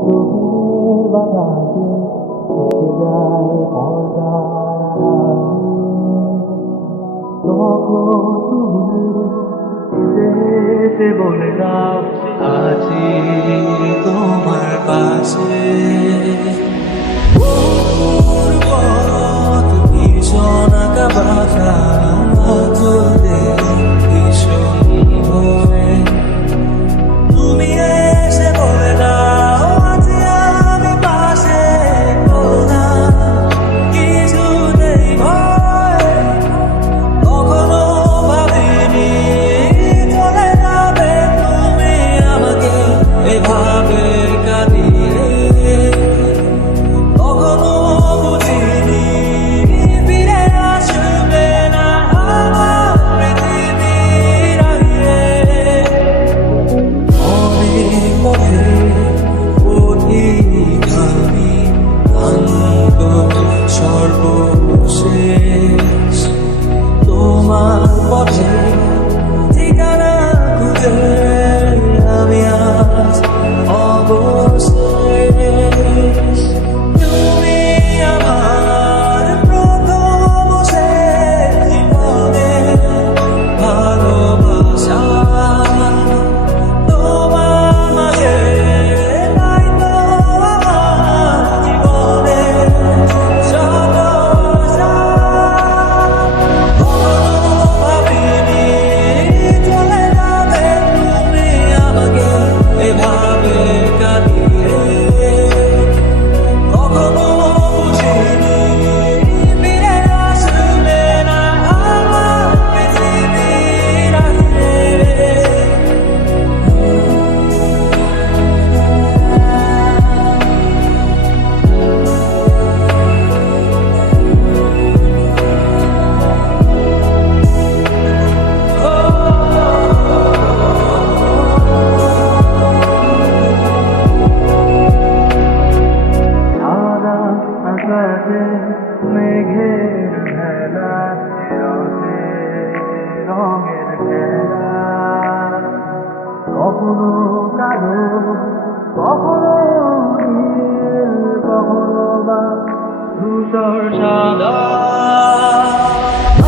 চোখের বাতাসে থেকে যায় পর্দার আড়ালে। তখন তুমি এসে এসে বলে দাও আছি তোমার পাশে। ভীষণ আঁকা বাধা চলতে ভীষণ ভয়। তুমি এসে বলে দাও আছি আমি পাশে, কোথা কিছু নেই ভয়। কখনো ভাবিনি চলে যাবে তুমি আমাকে এভাবে কাঁদিয়ে। কখনো বুঝিনি ফিরে আসবে না আমার পৃথিবীর আগে। অনেক পথে পথিক আমি ক্লান্ত সর্বশেষ। তোমার পথে ঠিকানা খুঁজে আমি আজ অবশেষ। তুমি আমার প্রথম শেষ জীবনের ভালোবাসা। তোমার মাঝে নাই তো আমার জীবনের শত আশা। কখনো ভাবিনি চলে যাবে তুমি আমাকে এভাবে কাঁদিয়ে। কখনো বুঝিনি ফিরে আসবে না আমার পৃথিবীর আগে। সাদা আকাশে মেঘের ভেলা, রঙে রঙের খেলা। কখনো কালো, কখনো নীল, কখনো বা ধূসর সাদা।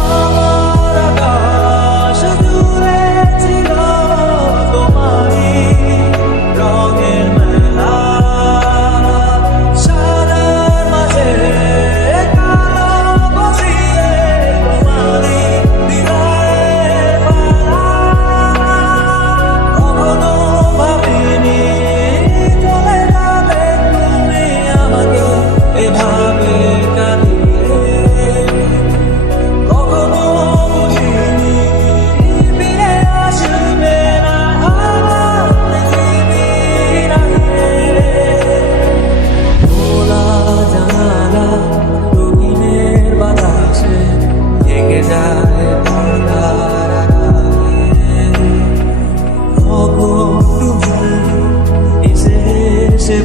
আমার আকাশ জুড়ে ছিল তোমারই রঙের মেলা। সাদার মাঝে কালো বসিয়ে তোমারই হৃদয়ের মালা। কখনো ভাবিনি চলে যাবে তুমি আমাকে এভাবে কাঁদিয়ে। কখনো বুঝিনি ফিরে আসবে না আমার পৃথিবীর আগে। খোলা জানালা রঙিনের বাতাসে থেকে যায় পর্দার আড়ালে। কখন তুমি এসে এসে